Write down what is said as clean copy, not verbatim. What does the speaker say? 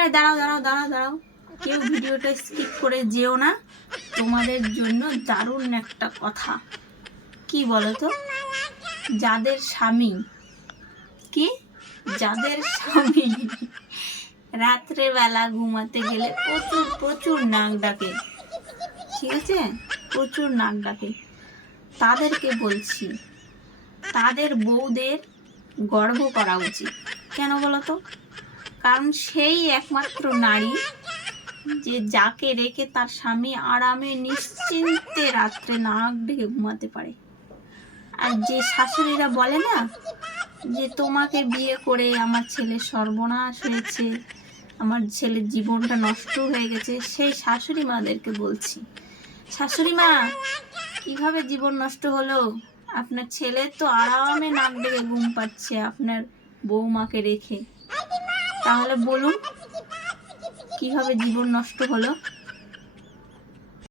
আরে দাঁড়াও দাঁড়াও দাঁড়াও দাঁড়াও, কেউ ভিডিওটা স্কিপ করে যেও না, তোমাদের জন্য দারুণ একটা কথা। কি বলো তো, যাদের স্বামী কি যাদের স্বামী রাত্রেবেলা ঘুমাতে গেলে প্রচুর প্রচুর নাক ডাকে, ঠিক আছে, প্রচুর নাক ডাকে, তাদেরকে বলছি তাদের বউদের গর্ব করা উচিত। কেন বলো তো? কারণ সেই একমাত্র নারী যে যাকে রেখে তার স্বামী আরামে নিশ্চিন্তে রাত্রে নাক ডেকে ঘুমাতে পারে। আর যে শাশুড়িরা বলে না যে তোমাকে বিয়ে করে আমার ছেলের সর্বনাশ হয়েছে, আমার ছেলের জীবনটা নষ্ট হয়ে গেছে, সেই শাশুড়ি মাদেরকে বলছি, শাশুড়ি মা কিভাবে জীবন নষ্ট হলো? আপনার ছেলে তো আরামে নাক ডেকে ঘুম পাচ্ছে আপনার বৌমাকে রেখে, তাহলে বলুন কিভাবে জীবন নষ্ট হলো?